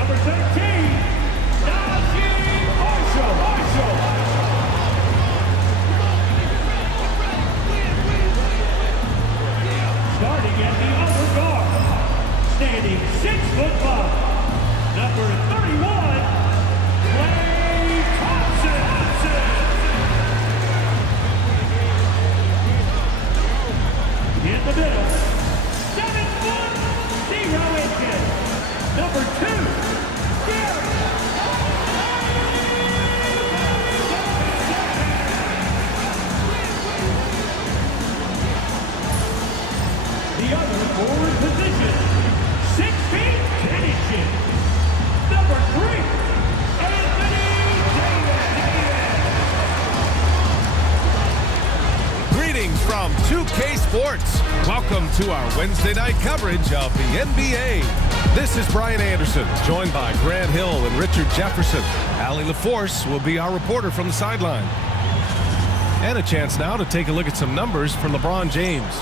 Number 13, Marshall. Starting at the upper guard, standing 6'5", number 31, Klay Thompson. In the middle, 7 foot, 0 inches, number 2, Gary. The other forward position, 6 feet 10 inches. Number 3, Anthony Davis. Greetings from 2K Sports. Welcome to our Wednesday night coverage of the NBA. This is Brian Anderson, joined by Grant Hill and Richard Jefferson. Allie LaForce will be our reporter from the sideline. And a chance now to take a look at some numbers for LeBron James.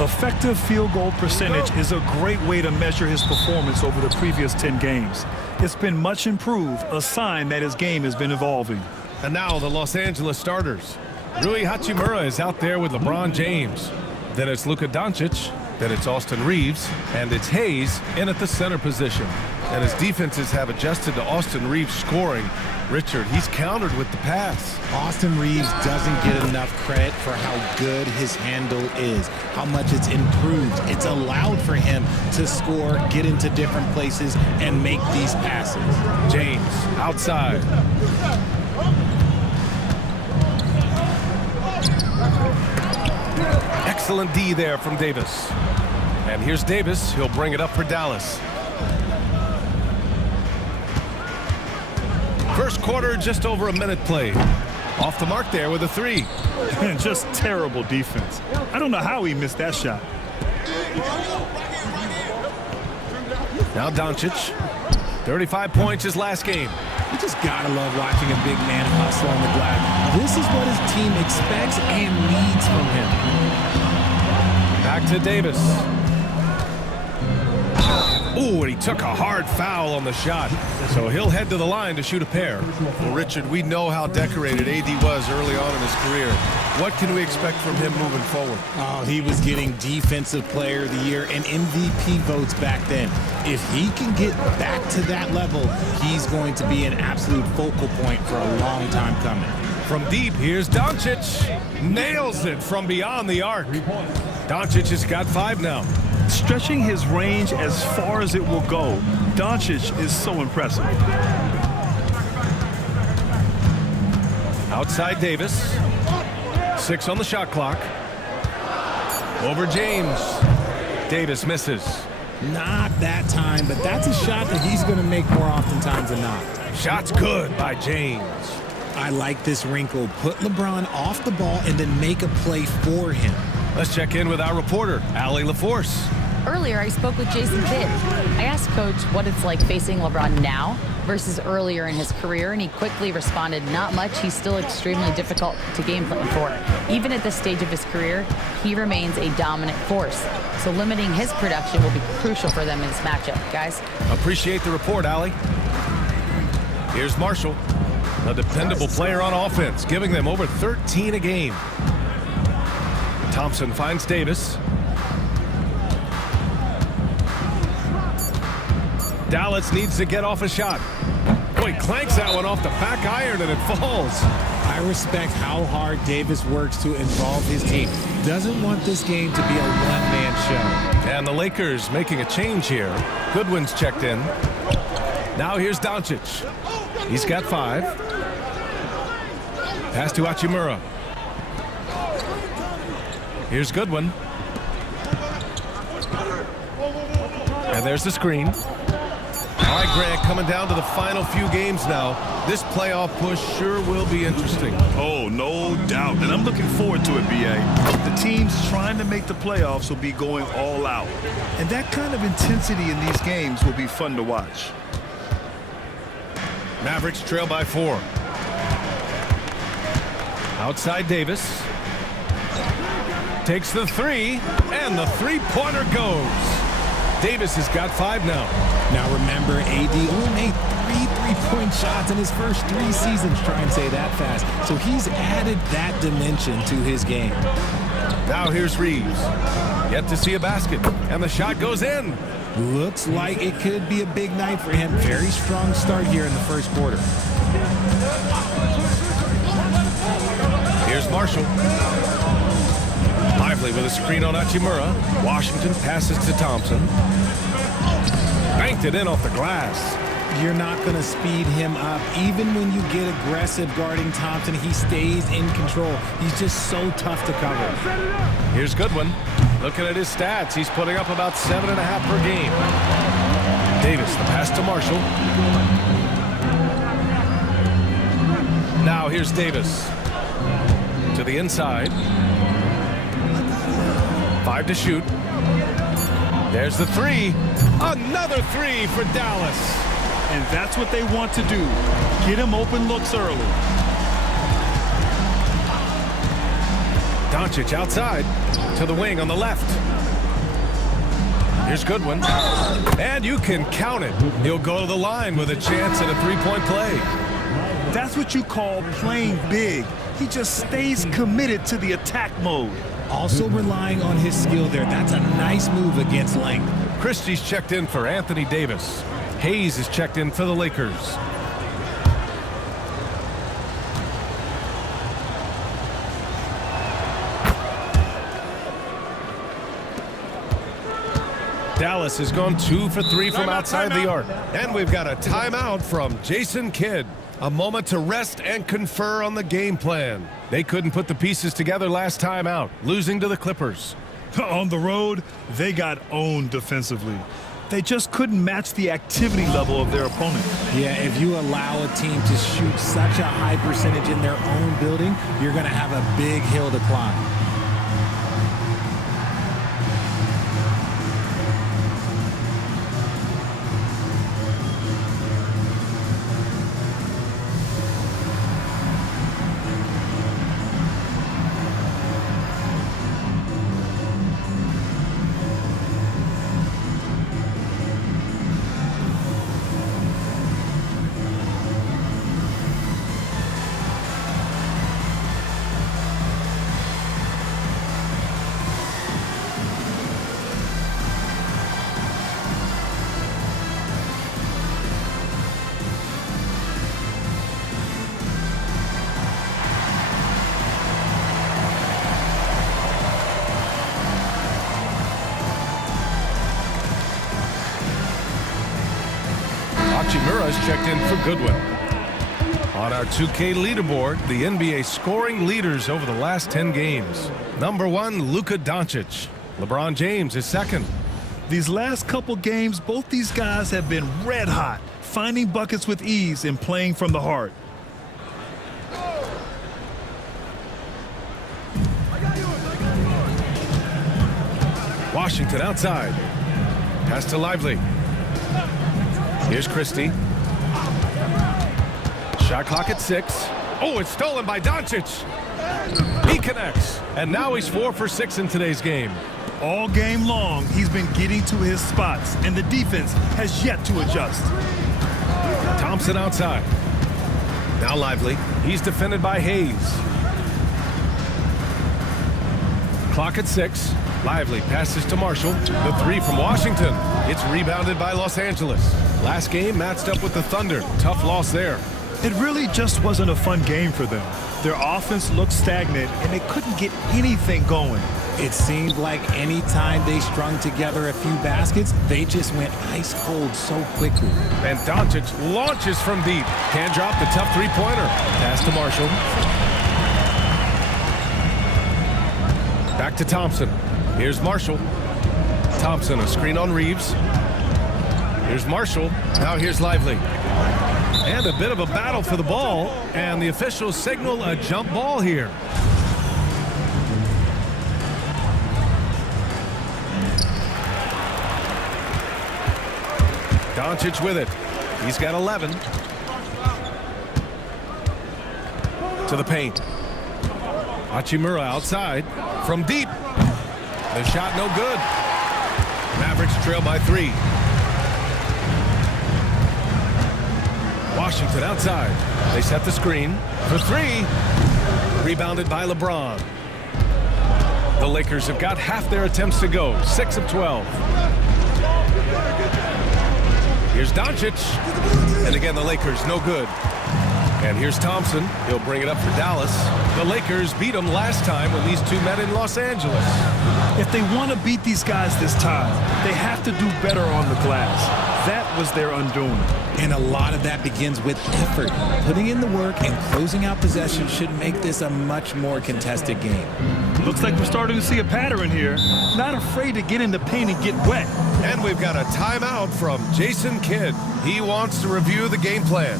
Effective field goal percentage is a great way to measure his performance over the previous 10 games. It's been much improved, a sign that his game has been evolving. And now the Los Angeles starters. Rui Hachimura is out there with LeBron James. Then it's Luka Doncic. Then it's Austin Reeves. And it's Hayes in at the center position. And his defenses have adjusted to Austin Reeves scoring. Richard, he's countered with the pass. Austin Reeves doesn't get enough credit for how good his handle is, how much it's improved. It's allowed for him to score, get into different places, and make these passes. James outside. Excellent D there from Davis. And here's Davis. He'll bring it up for Dallas. First quarter, just over a minute played. Off the mark there with a 3. Just terrible defense. I don't know how he missed that shot. Now Doncic. 35 points his last game. You just gotta love watching a big man hustle on the glass. This is what his team expects and needs from him. Back to Davis. Ooh, and he took a hard foul on the shot. So he'll head to the line to shoot a pair. Well, Richard, we know how decorated AD was early on in his career. What can we expect from him moving forward? Oh, he was getting Defensive Player of the Year and MVP votes back then. If he can get back to that level, he's going to be an absolute focal point for a long time coming. From deep, here's Doncic. Nails it from beyond the arc. Doncic has got 5 now. Stretching his range as far as it will go, Doncic is so impressive. Outside Davis. 6 on the shot clock. Over James. Davis misses. Not that time, but that's a shot that he's going to make more oftentimes than not. Shot's good by James. I like this wrinkle. Put LeBron off the ball and then make a play for him. Let's check in with our reporter, Allie LaForce. Earlier, I spoke with Jason Kidd. I asked Coach what it's like facing LeBron now versus earlier in his career, and he quickly responded, not much. He's still extremely difficult to game plan for. Even at this stage of his career, he remains a dominant force. So limiting his production will be crucial for them in this matchup, guys. Appreciate the report, Allie. Here's Marshall, a dependable player on offense, giving them over 13 a game. Thompson finds Davis. Dallas needs to get off a shot. Boy, clanks that one off the back iron and it falls. I respect how hard Davis works to involve his team. Doesn't want this game to be a one-man show. And the Lakers making a change here. Goodwin's checked in. Now here's Doncic. He's got 5. Pass to Hachimura. Here's Goodwin. And there's the screen. All right, Grant, coming down to the final few games now. This playoff push sure will be interesting. Oh, no doubt. And I'm looking forward to it, B.A. The teams trying to make the playoffs will be going all out. And that kind of intensity in these games will be fun to watch. Mavericks trail by 4. Outside Davis. Takes the 3, and the three-pointer goes. Davis has got 5 now. Now remember, AD only made 3 3-point shots in his first 3 seasons. Try and say that fast. So he's added that dimension to his game. Now here's Reeves. Yet to see a basket, and the shot goes in. Looks like it could be a big night for him. Very strong start here in the first quarter. Here's Marshall. Lively with a screen on Hachimura. Washington passes to Thompson. Banked it in off the glass. You're not going to speed him up. Even when you get aggressive guarding Thompson, he stays in control. He's just so tough to cover. Here's Goodwin. Looking at his stats, he's putting up about 7.5 per game. Davis, the pass to Marshall. Now here's Davis. To the inside. 5 to shoot. There's the 3. Another 3 for Dallas. And that's what they want to do. Get him open looks early. Doncic outside to the wing on the left. Here's Goodwin. And you can count it. He'll go to the line with a chance at a 3-point play. That's what you call playing big. He just stays committed to the attack mode. Also relying on his skill there. That's a nice move against length. Christie's checked in for Anthony Davis. Hayes is checked in for the Lakers. Dallas has gone 2 for 3 from outside the arc. And we've got a timeout from Jason Kidd. A moment to rest and confer on the game plan. They couldn't put the pieces together last time out, losing to the Clippers. On the road, they got owned defensively. They just couldn't match the activity level of their opponent. Yeah, if you allow a team to shoot such a high percentage in their own building, you're going to have a big hill to climb. Hachimura's checked in for Goodwin. On our 2K leaderboard, the NBA scoring leaders over the last 10 games. Number 1, Luka Doncic. LeBron James is second. These last couple games, both these guys have been red hot, finding buckets with ease and playing from the heart. Washington outside. Pass to Lively. Here's Christie. Shot clock at 6. Oh, it's stolen by Doncic. He connects. And now he's 4 for 6 in today's game. All game long, he's been getting to his spots, and the defense has yet to adjust. Thompson outside. Now Lively. He's defended by Hayes. Clock at 6. Lively passes to Marshall. The 3 from Washington. It's rebounded by Los Angeles. Last game matched up with the Thunder. Tough loss there. It really just wasn't a fun game for them. Their offense looked stagnant, and they couldn't get anything going. It seemed like any time they strung together a few baskets, they just went ice cold so quickly. And Doncic launches from deep. Can't drop the tough 3-pointer. Pass to Marshall. Back to Thompson. Here's Marshall. Thompson, a screen on Reeves. Here's Marshall. Now here's Lively. And a bit of a battle for the ball. And the officials signal a jump ball here. Doncic with it. He's got 11. To the paint. Hachimura outside. From deep. The shot no good. Mavericks trail by 3. Washington outside. They set the screen for 3. Rebounded by LeBron. The Lakers have got half their attempts to go. 6 of 12. Here's Doncic. And again, the Lakers no good. And here's Thompson. He'll bring it up for Dallas. The Lakers beat them last time when these two met in Los Angeles. If they want to beat these guys this time, they have to do better on the glass. That was their undoing. And a lot of that begins with effort. Putting in the work and closing out possession should make this a much more contested game. Looks like we're starting to see a pattern here. Not afraid to get in the paint and get wet. And we've got a timeout from Jason Kidd. He wants to review the game plan.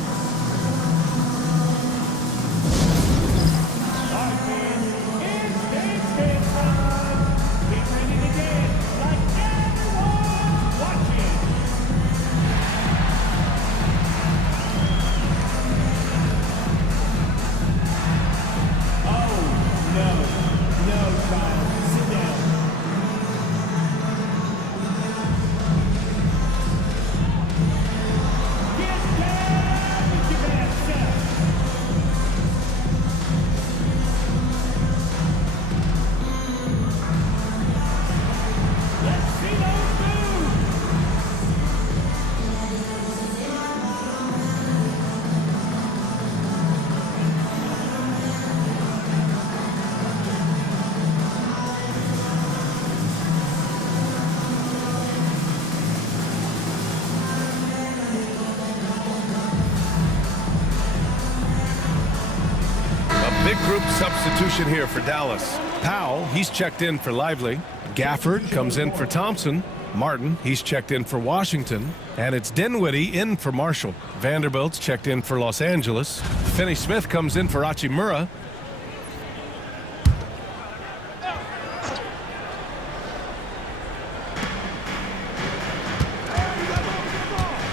Big group substitution here for Dallas. Powell, he's checked in for Lively. Gafford comes in for Thompson. Martin, he's checked in for Washington. And it's Dinwiddie in for Marshall. Vanderbilt's checked in for Los Angeles. Finney-Smith comes in for Hachimura.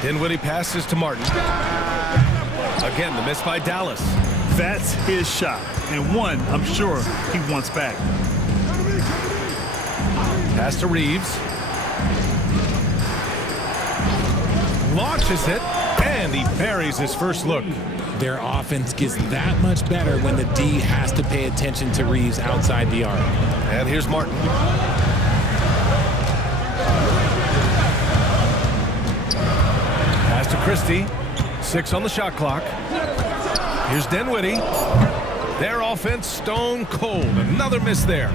Dinwiddie passes to Martin. Again, the miss by Dallas. That's his shot, and one I'm sure he wants back. Pass to Reeves. Launches it, and he buries his first look. Their offense gets that much better when the D has to pay attention to Reeves outside the arc. And here's Martin. Pass to Christie. 6 on the shot clock. Here's Dinwiddie. Their offense stone cold. Another miss there.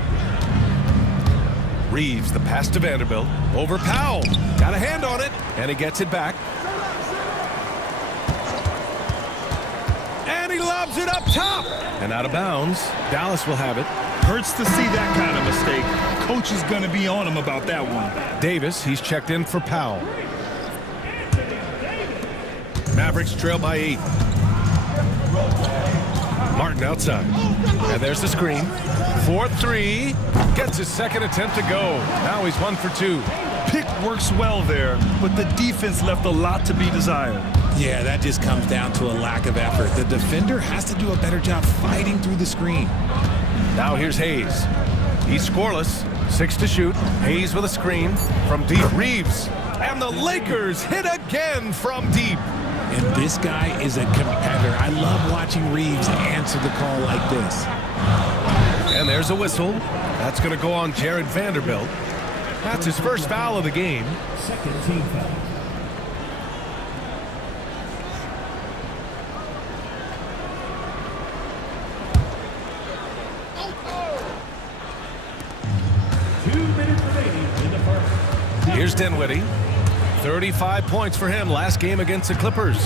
Reeves, the pass to Vanderbilt. Over Powell. Got a hand on it, and he gets it back. And he lobs it up top. And out of bounds. Dallas will have it. Hurts to see that kind of mistake. Coach is going to be on him about that one. Davis, he's checked in for Powell. Mavericks trail by 8. Martin outside. And there's the screen. 4-3. Gets his second attempt to go. Now he's 1 for 2. Pick works well there, but the defense left a lot to be desired. Yeah, that just comes down to a lack of effort. The defender has to do a better job fighting through the screen. Now here's Hayes. He's scoreless. 6 to shoot. Hayes with a screen from deep. Reeves. And the Lakers hit again from deep. And this guy is a competitor. I love watching Reeves answer the call like this. And there's a whistle. That's going to go on Jared Vanderbilt. That's his first foul of the game. Second team foul. Here's Dinwiddie. 35 points for him last game against the Clippers.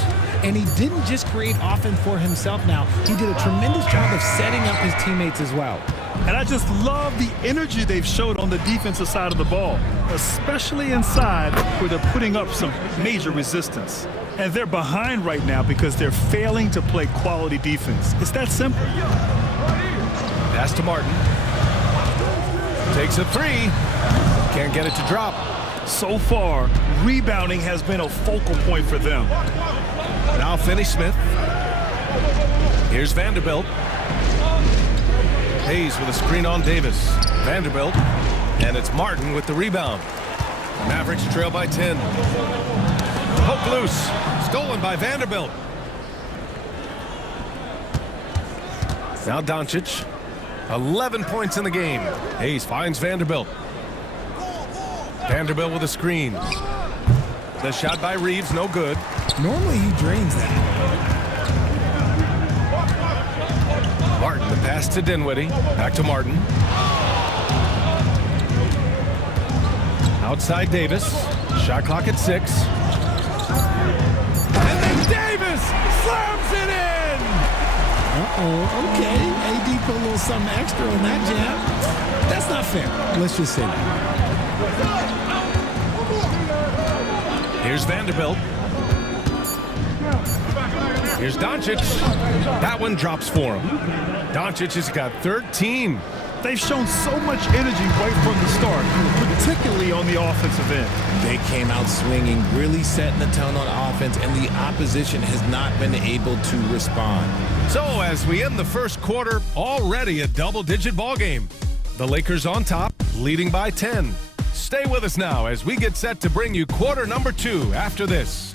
And he didn't just create offense for himself now. He did a tremendous job of setting up his teammates as well. And I just love the energy they've showed on the defensive side of the ball, especially inside where they're putting up some major resistance. And they're behind right now because they're failing to play quality defense. It's that simple. Pass to Martin. Takes a 3. Can't get it to drop. So far, rebounding has been a focal point for them. Now Finney-Smith. Here's Vanderbilt. Hayes with a screen on Davis. Vanderbilt. And it's Martin with the rebound. Mavericks trail by 10. Poke loose. Stolen by Vanderbilt. Now Doncic. 11 points in the game. Hayes finds Vanderbilt. Vanderbilt with a screen. The shot by Reeves, no good. Normally he drains that. Martin, the pass to Dinwiddie. Back to Martin. Outside Davis. Shot clock at 6. And then Davis slams it in! Uh-oh, okay. AD put a little something extra on that jam. That's not fair. Let's just say that. Here's Vanderbilt. Here's Doncic. That one drops for him. Doncic has got 13. They've shown so much energy right from the start, particularly on the offensive end. They came out swinging, really setting the tone on offense, and the opposition has not been able to respond. So as we end the first quarter, already a double-digit ball game. The Lakers on top, leading by 10. Stay with us now as we get set to bring you quarter number 2 after this.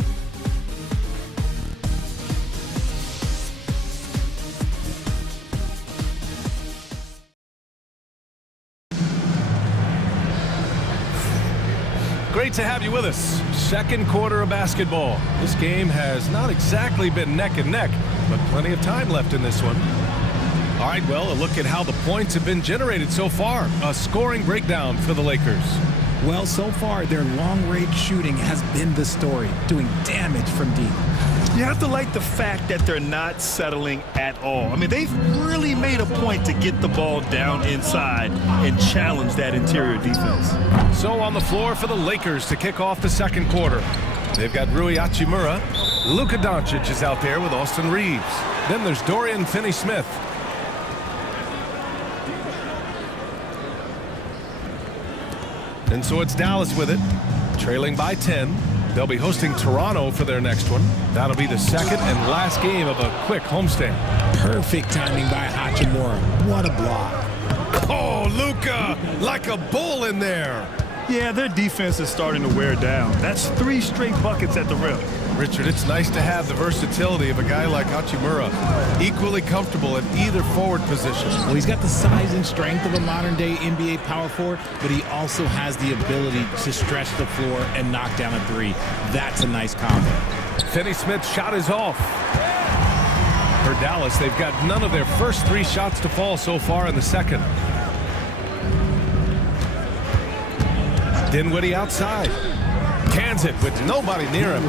Great to have you with us. Second quarter of basketball. This game has not exactly been neck and neck, but plenty of time left in this one. All right, well, a look at how the points have been generated so far. A scoring breakdown for the Lakers. Well, so far, their long-range shooting has been the story, doing damage from deep. You have to like the fact that they're not settling at all. I mean, they've really made a point to get the ball down inside and challenge that interior defense. So on the floor for the Lakers to kick off the second quarter. They've got Rui Hachimura. Luka Doncic is out there with Austin Reeves. Then there's Dorian Finney-Smith. And so it's Dallas with it, trailing by 10. They'll be hosting Toronto for their next one. That'll be the second and last game of a quick homestand. Perfect timing by Hachimura. What a block. Oh, Luka, like a bull in there. Yeah, their defense is starting to wear down. That's 3 straight buckets at the rim. Richard, it's nice to have the versatility of a guy like Hachimura, equally comfortable at either forward position. Well, he's got the size and strength of a modern-day NBA power forward, but he also has the ability to stretch the floor and knock down a 3. That's a nice combo. Finney-Smith's shot is off. For Dallas, they've got none of their first 3 shots to fall so far in the second. Dinwiddie outside. Cans it with nobody near him.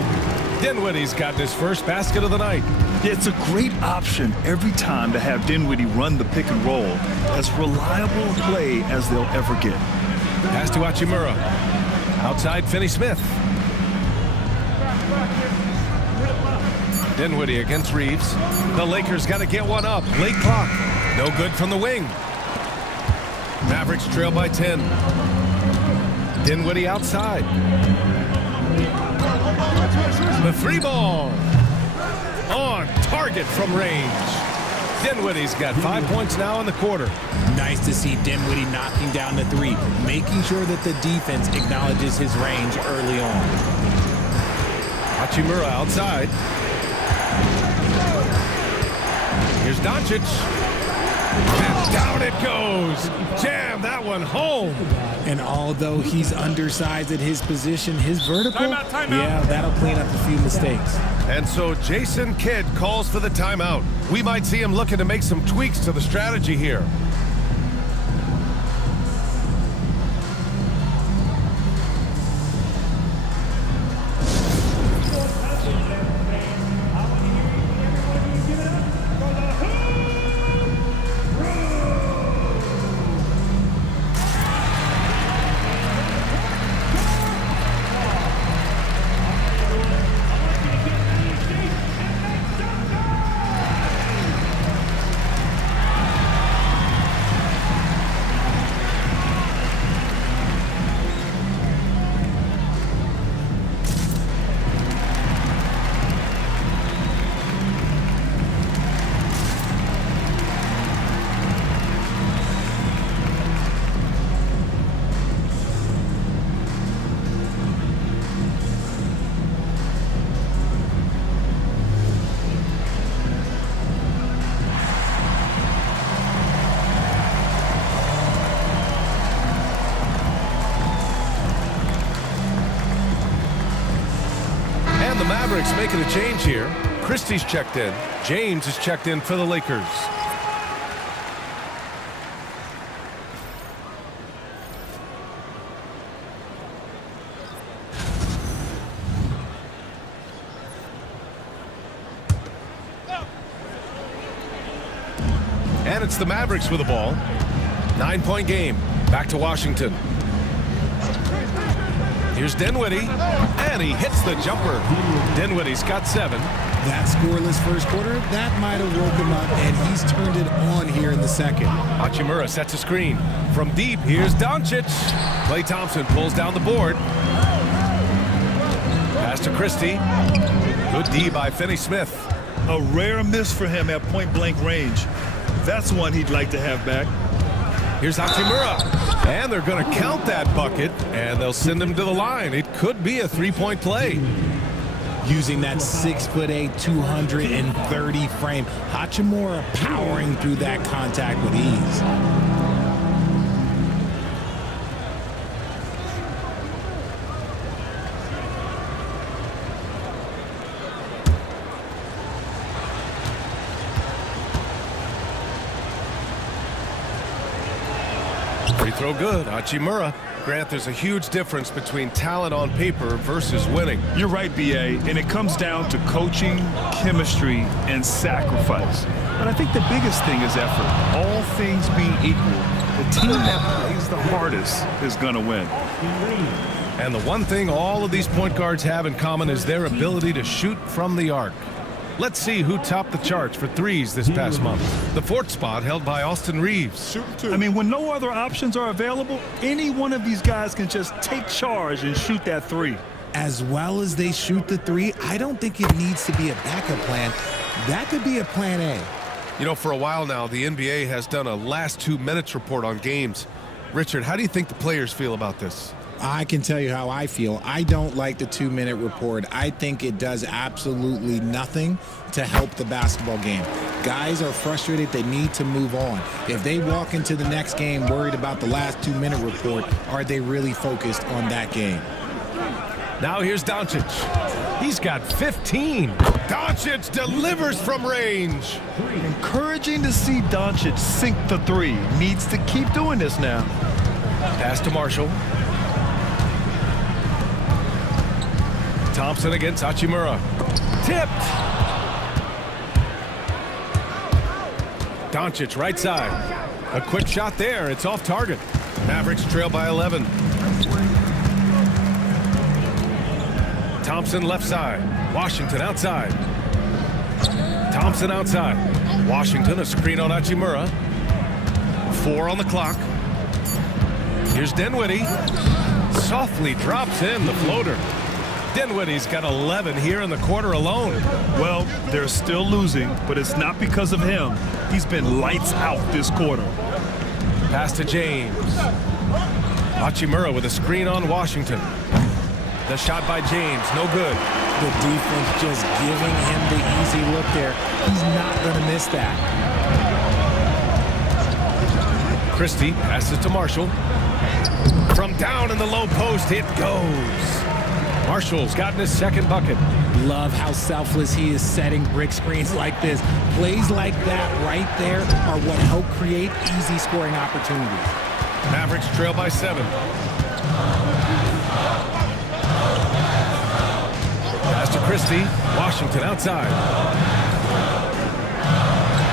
Dinwiddie's got his first basket of the night. Yeah, it's a great option every time to have Dinwiddie run the pick and roll. As reliable a play as they'll ever get. Pass to Hachimura. Outside Finney-Smith. Dinwiddie against Reeves. The Lakers got to get one up. Late clock. No good from the wing. Mavericks trail by 10. Dinwiddie outside. The 3 ball. On target from range. Dinwiddie's got 5 points now in the quarter. Nice to see Dinwiddie knocking down the 3, making sure that the defense acknowledges his range early on. Hachimura outside. Here's Doncic. And down it goes. Jam that one home. And although he's undersized at his position, his vertical, Timeout. yeah, that'll clean up a few mistakes. And so Jason Kidd calls for the timeout. We might see him looking to make some tweaks to the strategy here. the Mavericks making a change here. Christie's checked in. James is checked in for the Lakers. And it's the Mavericks with the ball. 9-point game. Back to Washington. Here's Dinwiddie, and he hits the jumper. Dinwiddie's got 7. That scoreless first quarter, that might have woke him up, and he's turned it on here in the second. Hachimura sets a screen. From deep, here's Doncic. Klay Thompson pulls down the board. Pass to Christie. Good D by Finney-Smith. A rare miss for him at point-blank range. That's one he'd like to have back. Here's Hachimura. And they're going to count that bucket, and they'll send him to the line. It could be a 3-point play. Using that 6'8", 230 frame, Hachimura powering through that contact with ease. Free throw good. Hachimura. Grant, there's a huge difference between talent on paper versus winning. You're right, B.A., and it comes down to coaching, chemistry, and sacrifice. But I think the biggest thing is effort. All things being equal, the team that plays the hardest is going to win. And the one thing all of these point guards have in common is their ability to shoot from the arc. Let's see who topped the charts for threes this past month. The 4th spot held by Austin Reeves. I mean, when no other options are available, any one of these guys can just take charge and shoot that 3. As well as they shoot the 3, I don't think it needs to be a backup plan. That could be a plan A. You know, for a while now, the NBA has done a last 2 minutes report on games. Richard, how do you think the players feel about this? I can tell you how I feel. I don't like the 2-minute report. I think it does absolutely nothing to help the basketball game. Guys are frustrated. They need to move on. If they walk into the next game worried about the last 2-minute report, are they really focused on that game? Now here's Doncic. He's got 15. Doncic delivers from range. Encouraging to see Doncic sink the 3. Needs to keep doing this now. Pass to Marshall. Thompson against Hachimura. Tipped. Doncic right side. A quick shot there. It's off target. Mavericks trail by 11. Thompson left side. Washington outside. Thompson outside. Washington a screen on Hachimura. 4 on the clock. Here's Dinwiddie. Softly drops in the floater. Dinwiddie's got 11 here in the quarter alone. Well, they're still losing, but it's not because of him. He's been lights out this quarter. Pass to James. Hachimura with a screen on Washington. The shot by James, no good. The defense just giving him the easy look there. He's not going to miss that. Christie passes to Marshall. From down in the low post, it goes. Marshall's gotten his 2nd bucket. Love how selfless he is setting brick screens like this. Plays like that right there are what help create easy scoring opportunities. Mavericks trail by 7. Pass to Christie. Washington outside.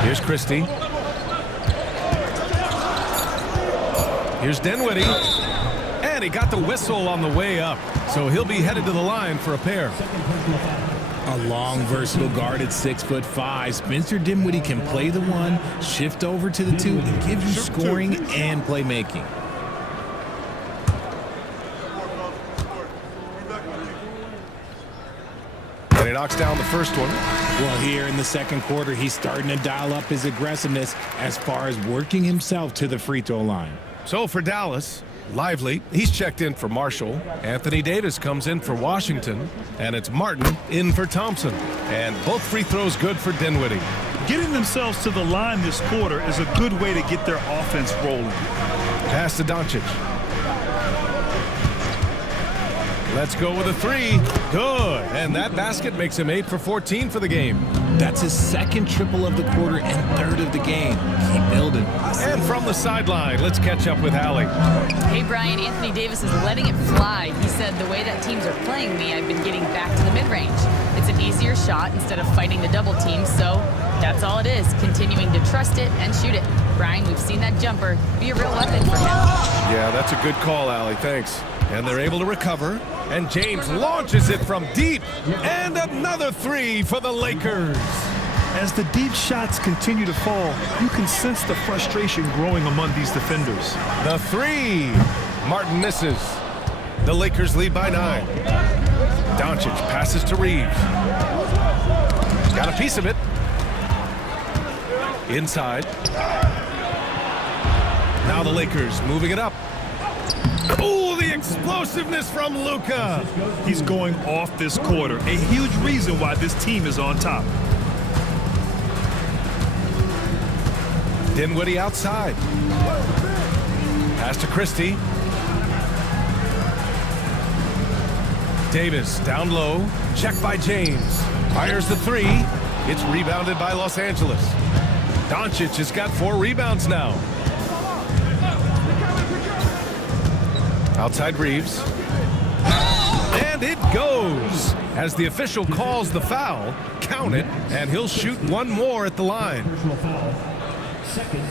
Here's Christie. Here's Dinwiddie. And he got the whistle on the way up. So he'll be headed to the line for a pair. A long, versatile guard at 6'5". Spencer Dinwiddie can play the 1, shift over to the 2, and give you scoring and playmaking. And he knocks down the first one. Well, here in the 2nd quarter, he's starting to dial up his aggressiveness as far as working himself to the free throw line. So for Dallas, Lively, he's checked in for Marshall. Anthony Davis comes in for Washington. And it's Martin in for Thompson. And both free throws good for Dinwiddie. Getting themselves to the line this quarter is a good way to get their offense rolling. Pass to Doncic. Let's go with a three. Good. And that basket makes him 8 for 14 for the game. That's his second triple of the quarter and third of the game. Keep building. And from the sideline, let's catch up with Allie. Hey, Brian, Anthony Davis is letting it fly. He said, the way that teams are playing me, I've been getting back to the mid-range. It's an easier shot instead of fighting the double team, so that's all it is, continuing to trust it and shoot it. Brian, we've seen that jumper be a real weapon for him. Yeah, that's a good call, Allie. Thanks. And they're able to recover. And James launches it from deep. And another three for the Lakers. As the deep shots continue to fall, you can sense the frustration growing among these defenders. The three. Martin misses. The Lakers lead by 9. Doncic passes to Reeves. Got a piece of it. Inside. Now the Lakers moving it up. Oh, the explosiveness from Luka. He's going off this quarter, a huge reason why this team is on top. Dinwiddie outside. Pass to Christie. Davis down low. Check by James. Fires the three. It's rebounded by Los Angeles. Doncic has got 4 rebounds now. Outside Reeves. And it goes. As the official calls the foul, count it, and he'll shoot one more at the line.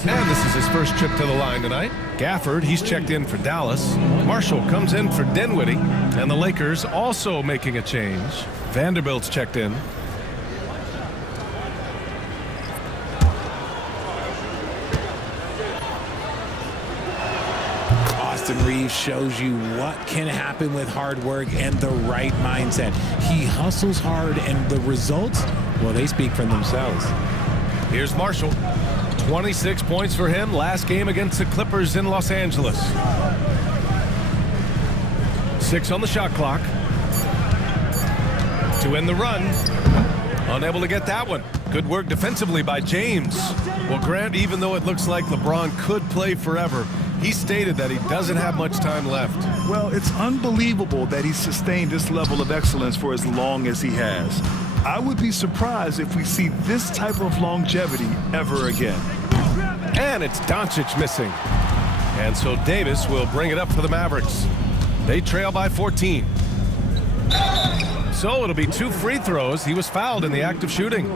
And this is his first trip to the line tonight. Gafford, he's checked in for Dallas. Marshall comes in for Dinwiddie. And the Lakers also making a change. Vanderbilt's checked in. Reeves shows you what can happen with hard work and the right mindset. He hustles hard, and the results, well, they speak for themselves. Here's Marshall. 26 points for him last game against the Clippers in Los Angeles. 6 on the shot clock. To end the run. Unable to get that one. Good work defensively by James. Well, Grant, even though it looks like LeBron could play forever, he stated that he doesn't have much time left. Well, it's unbelievable that he's sustained this level of excellence for as long as he has. I would be surprised if we see this type of longevity ever again. And it's Doncic missing. And so Davis will bring it up for the Mavericks. They trail by 14. So it'll be 2 free throws. He was fouled in the act of shooting.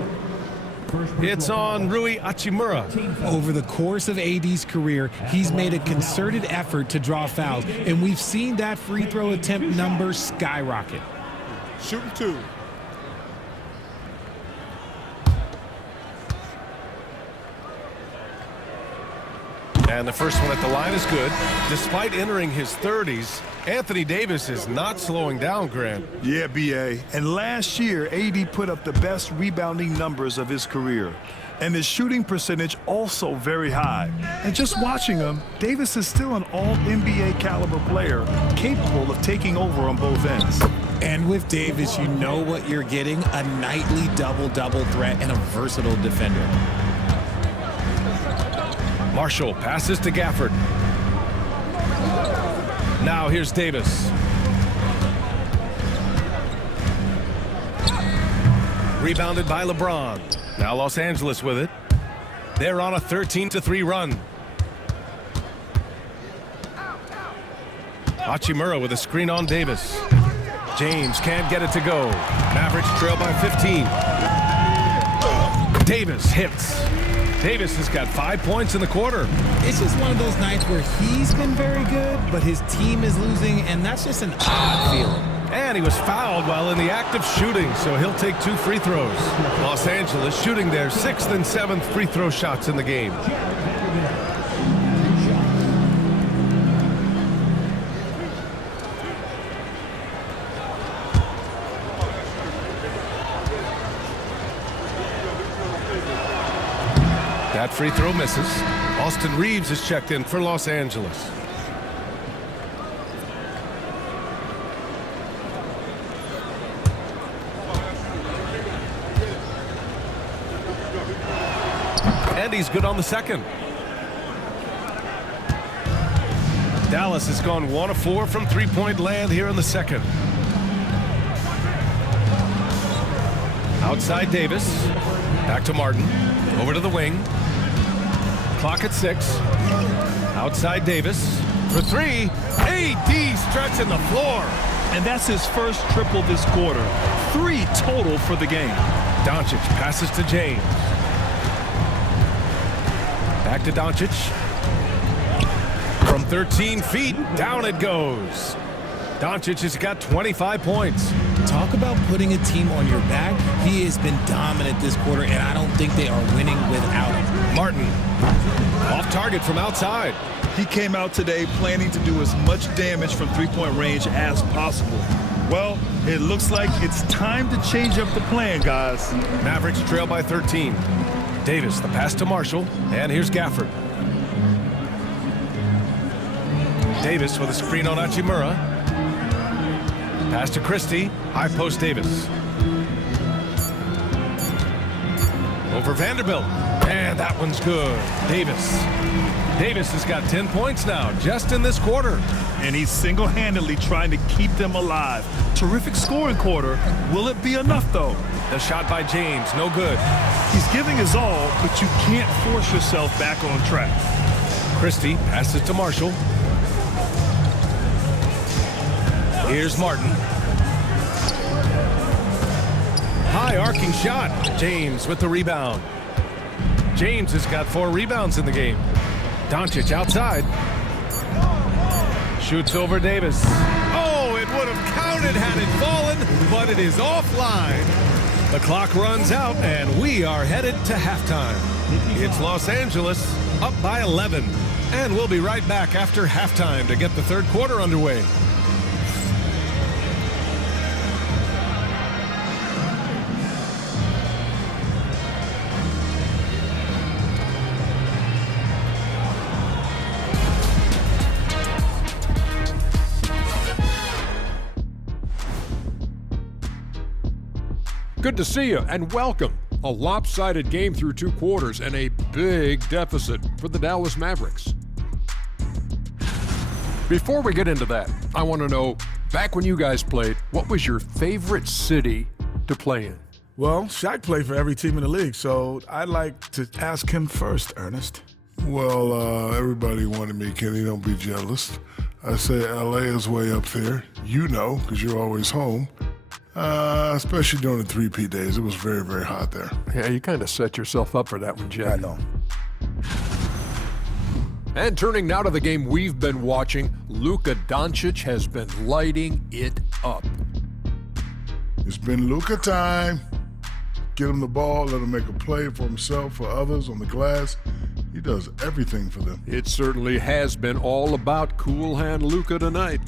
It's on Rui Hachimura. Over the course of AD's career, he's made a concerted effort to draw fouls, and we've seen that free throw attempt number skyrocket. Shooting 2. And the first one at the line is good. Despite entering his 30s, Anthony Davis is not slowing down, Grant. Yeah, B.A. And last year, AD put up the best rebounding numbers of his career. And his shooting percentage also very high. And just watching him, Davis is still an all-NBA caliber player, capable of taking over on both ends. And with Davis, you know what you're getting, a nightly double-double threat and a versatile defender. Marshall passes to Gafford. Now here's Davis. Rebounded by LeBron. Now Los Angeles with it. They're on a 13-3 run. Hachimura with a screen on Davis. James can't get it to go. Mavericks trail by 15. Davis hits. Davis has got 5 points in the quarter. It's just one of those nights where he's been very good, but his team is losing, and that's just an odd feeling. And he was fouled while in the act of shooting, so he'll take 2 free throws. Los Angeles shooting their 6th and 7th free throw shots in the game. That free throw misses. Austin Reeves is checked in for Los Angeles. And he's good on the second. Dallas has gone 1 of 4 from three-point land here in the second. Outside Davis. Back to Martin. Over to the wing. Clock at 6. Outside Davis. For 3. AD stretching the floor. And that's his first triple this quarter. 3 total for the game. Doncic passes to James. Back to Doncic. From 13 feet, down it goes. Doncic has got 25 points. Talk about putting a team on your back. He has been dominant this quarter, and I don't think they are winning without him. Martin, off target from outside. He came out today planning to do as much damage from three-point range as possible. Well, it looks like it's time to change up the plan, guys. Mavericks trail by 13. Davis, the pass to Marshall, and here's Gafford. Davis with a screen on Hachimura. Pass to Christie, high post Davis. Over Vanderbilt, and that one's good. Davis has got 10 points now, just in this quarter. And he's single-handedly trying to keep them alive. Terrific scoring quarter. Will it be enough, though? The shot by James, no good. He's giving his all, but you can't force yourself back on track. Christie passes to Marshall. Here's Martin. High arcing shot. James with the rebound. James has got 4 rebounds in the game. Doncic outside. Shoots over Davis. Oh, it would have counted had it fallen, but it is offline. The clock runs out, and we are headed to halftime. It's Los Angeles up by 11. And we'll be right back after halftime to get the third quarter underway. Good to see you and welcome. A lopsided game through 2 quarters and a big deficit for the Dallas Mavericks. Before we get into that, I want to know, back when you guys played, what was your favorite city to play in? Well, Shaq played for every team in the league, so I'd like to ask him first, Ernest. Well, everybody wanted me, Kenny, don't be jealous. I say LA is way up there. You know, because you're always home. Especially during the 3P days. It was very, very hot there. Yeah, you kind of set yourself up for that one, Jeff. I know. And turning now to the game we've been watching, Luka Doncic has been lighting it up. It's been Luka time. Get him the ball, let him make a play for himself, for others on the glass. He does everything for them. It certainly has been all about cool hand Luka tonight.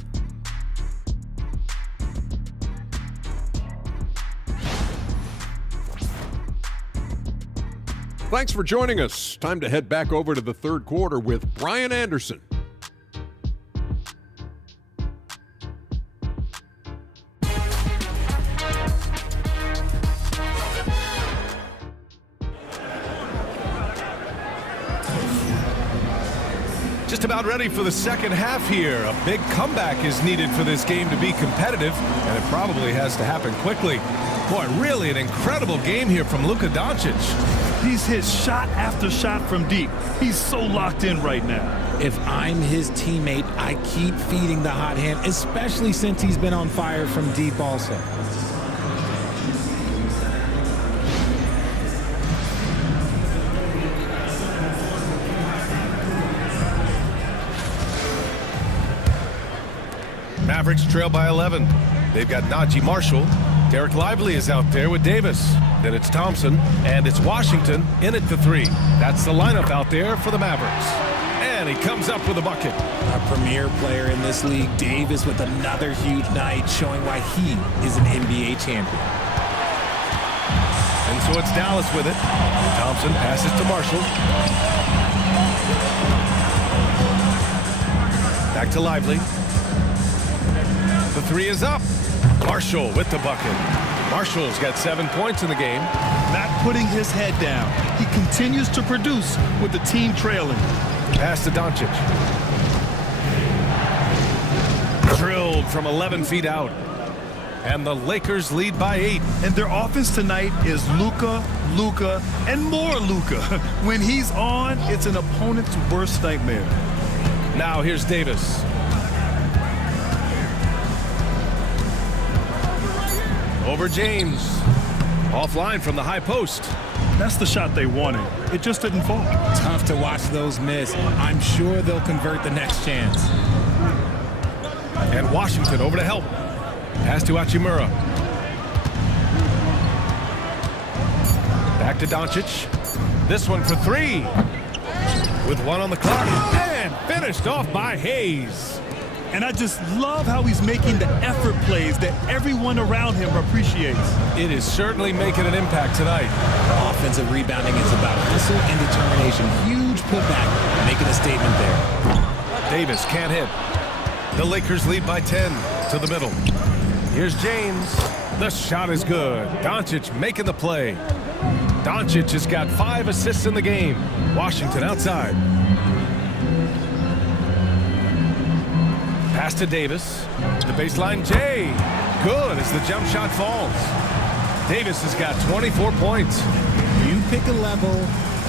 Thanks for joining us. Time to head back over to the third quarter with Brian Anderson. Just about ready for the second half here. A big comeback is needed for this game to be competitive, and it probably has to happen quickly. Boy, really an incredible game here from Luka Doncic. He's hit shot after shot from deep. He's so locked in right now. If I'm his teammate, I keep feeding the hot hand, especially since he's been on fire from deep also. Mavericks trail by 11. They've got Najee Marshall. Derek Lively is out there with Davis. Then it's Thompson, and it's Washington in at the 3. That's the lineup out there for the Mavericks. And he comes up with a bucket. A premier player in this league, Davis with another huge night, showing why he is an NBA champion. And so it's Dallas with it. Thompson passes to Marshall. Back to Lively. The 3 is up. Marshall with the bucket. Marshall's got 7 points in the game. Not putting his head down. He continues to produce with the team trailing. Pass to Doncic. Drilled from 11 feet out. and the Lakers lead by 8. And their offense tonight is Luka, and more Luka. When he's on, it's an opponent's worst nightmare. Now here's Davis. Over James. Offline from the high post. That's the shot they wanted. It just didn't fall. Tough to watch those miss. I'm sure they'll convert the next chance. And Washington over to help. Pass to Hachimura. Back to Doncic. This one for 3. With 1 on the clock. And finished off by Hayes. And I just love how he's making the effort plays that everyone around him appreciates. It is certainly making an impact tonight. Offensive rebounding is about hustle and determination. Huge putback, making a statement there. Davis can't hit. The Lakers lead by 10 to the middle. Here's James. The shot is good. Doncic making the play. Doncic has got 5 assists in the game. Washington outside. Pass to Davis. The baseline, Jay. Good as the jump shot falls. Davis has got 24 points. You pick a level,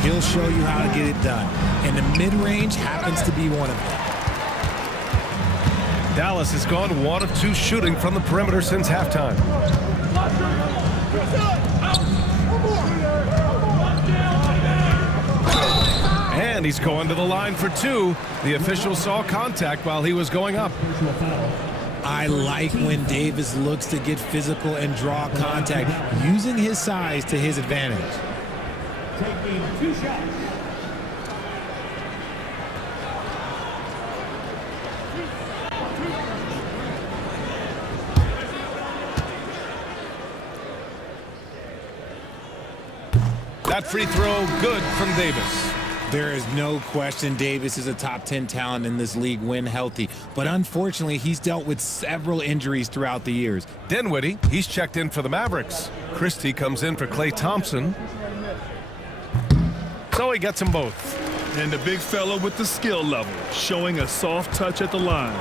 he'll show you how to get it done. And the mid-range happens to be one of them. Dallas has gone 1 of 2 shooting from the perimeter since halftime. And he's going to the line for 2. The official saw contact while he was going up. I like when Davis looks to get physical and draw contact, using his size to his advantage. Taking 2 shots. That free throw good from Davis. There is no question Davis is a top 10 talent in this league when healthy, but unfortunately he's dealt with several injuries throughout the years. Dinwiddie, he's checked in for the Mavericks. Christie comes in for Klay Thompson. So he gets them both. And the big fella with the skill level, showing a soft touch at the line.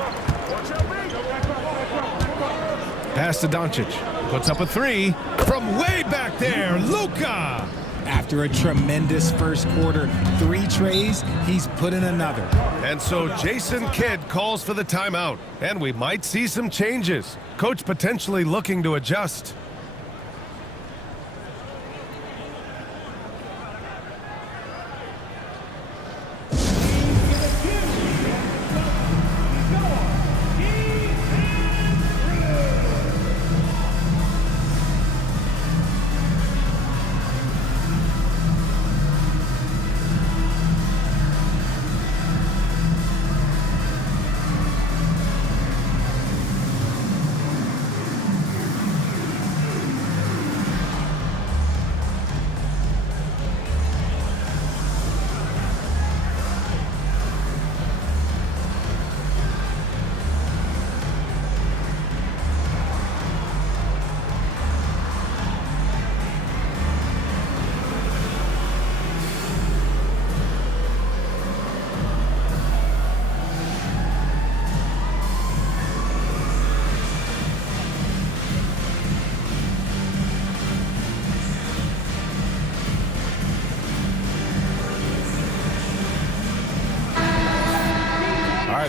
Pass to Doncic. Puts up a 3 from way back there. Luka! After a tremendous first quarter, 3 trays, he's put in another. And so Jason Kidd calls for the timeout. And we might see some changes. Coach potentially looking to adjust.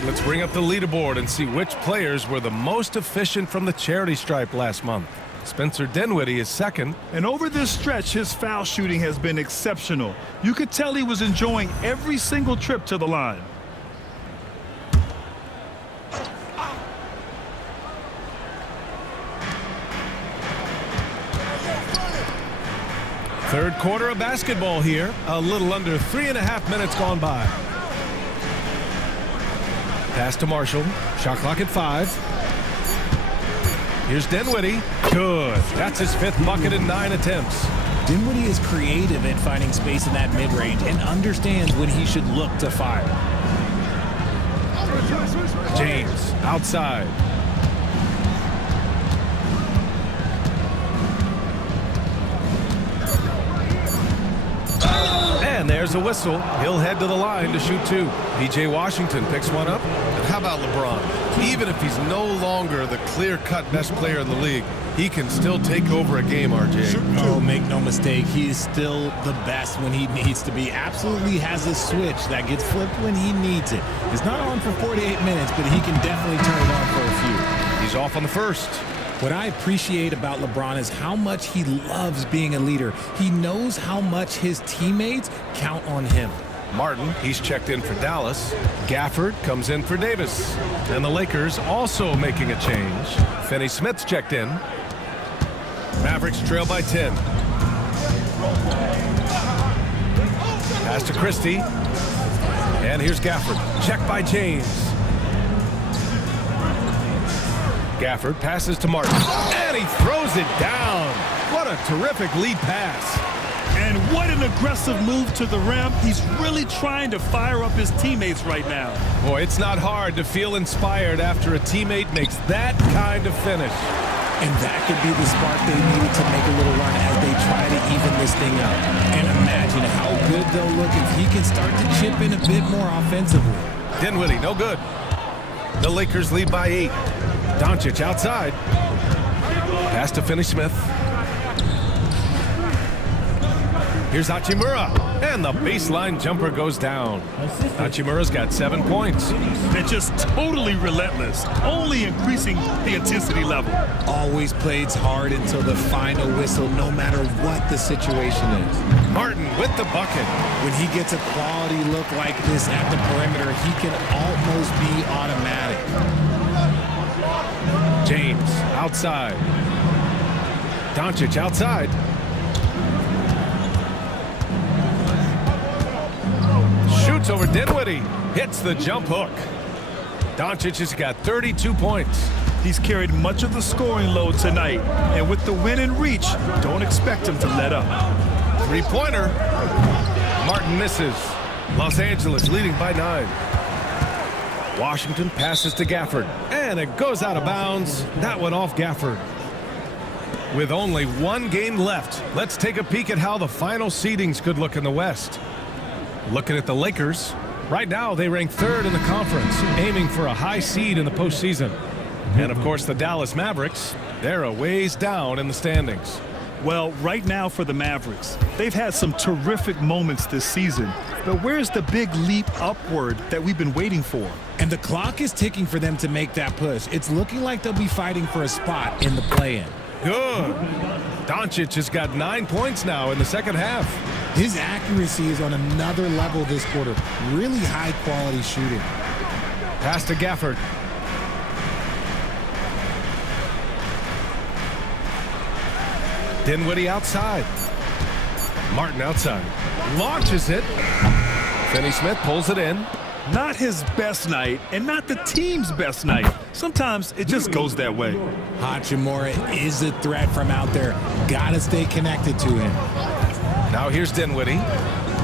Let's bring up the leaderboard and see which players were the most efficient from the charity stripe last month. Spencer Dinwiddie is second. And over this stretch, his foul shooting has been exceptional. You could tell he was enjoying every single trip to the line. Third quarter of basketball here. A little under 3.5 minutes gone by. Pass to Marshall. Shot clock at 5. Here's Dinwiddie. Good. That's his 5th bucket in 9 attempts. Dinwiddie is creative in finding space in that mid-range and understands when he should look to fire. James outside. And there's a whistle. He'll head to the line to shoot 2. PJ Washington picks one up. How about LeBron? Even if he's no longer the clear-cut best player in the league, he can still take over a game, RJ. Oh, make no mistake, he is still the best when he needs to be. Absolutely has a switch that gets flipped when he needs it. It's not on for 48 minutes, but he can definitely turn it on for a few. He's off on the first. What I appreciate about LeBron is how much he loves being a leader. He knows how much his teammates count on him. Martin, he's checked in for Dallas. Gafford comes in for Davis. And the Lakers also making a change. Finney-Smith's checked in. Mavericks trail by 10. Pass to Christie. And here's Gafford. Check by James. Gafford passes to Martin. And he throws it down. What a terrific lead pass. And what an aggressive move to the rim. He's really trying to fire up his teammates right now. Boy, it's not hard to feel inspired after a teammate makes that kind of finish. And that could be the spark they needed to make a little run as they try to even this thing up. And imagine how good they'll look if he can start to chip in a bit more offensively. Dinwiddie, no good. The Lakers lead by 8. Doncic outside. Pass to Finney-Smith. Here's Hachimura. And the baseline jumper goes down. Hachimura's got 7 points. They're just totally relentless, only increasing the intensity level. Always plays hard until the final whistle, no matter what the situation is. Martin with the bucket. When he gets a quality look like this at the perimeter, he can almost be automatic. James outside. Doncic outside. Shoots over Dinwiddie. Hits the jump hook. Doncic has got 32 points. He's carried much of the scoring load tonight. And with the win in reach, don't expect him to let up. Three-pointer. Martin misses. Los Angeles leading by 9. Washington passes to Gafford. And it goes out of bounds. That one off Gafford. With only one game left, let's take a peek at how the final seedings could look in the West. Looking at the Lakers, right now they rank 3rd in the conference, aiming for a high seed in the postseason. And of course the Dallas Mavericks, they're a ways down in the standings. Well, right now for the Mavericks, they've had some terrific moments this season. But where's the big leap upward that we've been waiting for? And the clock is ticking for them to make that push. It's looking like they'll be fighting for a spot in the play-in. Good. Doncic has got 9 points now in the second half. His accuracy is on another level this quarter. Really high-quality shooting. Pass to Gafford. Dinwiddie outside. Martin outside. Launches it. Finney-Smith pulls it in. Not his best night and not the team's best night. Sometimes it just goes that way. Hachimura is a threat from out there. Gotta stay connected to him. Now here's Dinwiddie.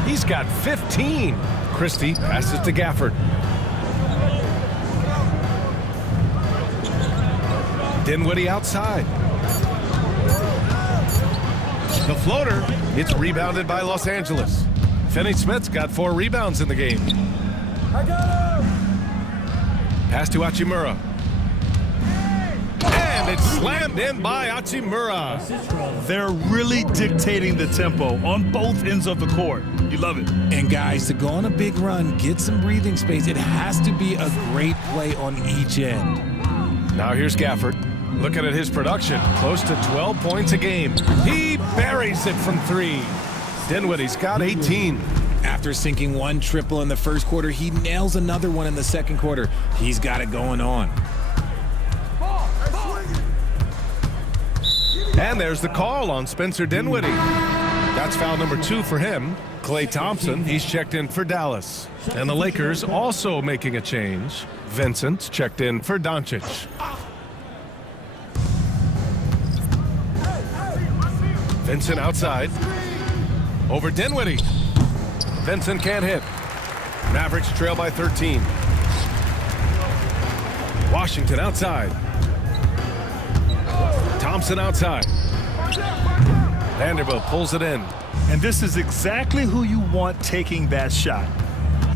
He's got 15. Christie passes to Gafford. Dinwiddie outside. The floater, it's rebounded by Los Angeles. Finney-Smith's got 4 rebounds in the game. Pass to Hachimura. And it's slammed in by Hachimura. They're really dictating the tempo on both ends of the court. You love it. And guys, to go on a big run, get some breathing space, it has to be a great play on each end. Now here's Gafford. Looking at his production, close to 12 points a game. He buries it from 3. Dinwiddie's got 18. After sinking 1 triple in the first quarter, he nails another one in the second quarter. He's got it going on. And there's the call on Spencer Dinwiddie. That's foul number 2 for him. Klay Thompson, he's checked in for Dallas. And the Lakers also making a change. Vincent checked in for Doncic. Vincent outside. Over Dinwiddie. Vincent can't hit. Mavericks trail by 13. Washington outside. Thompson outside. Vanderbilt pulls it in. And this is exactly who you want taking that shot.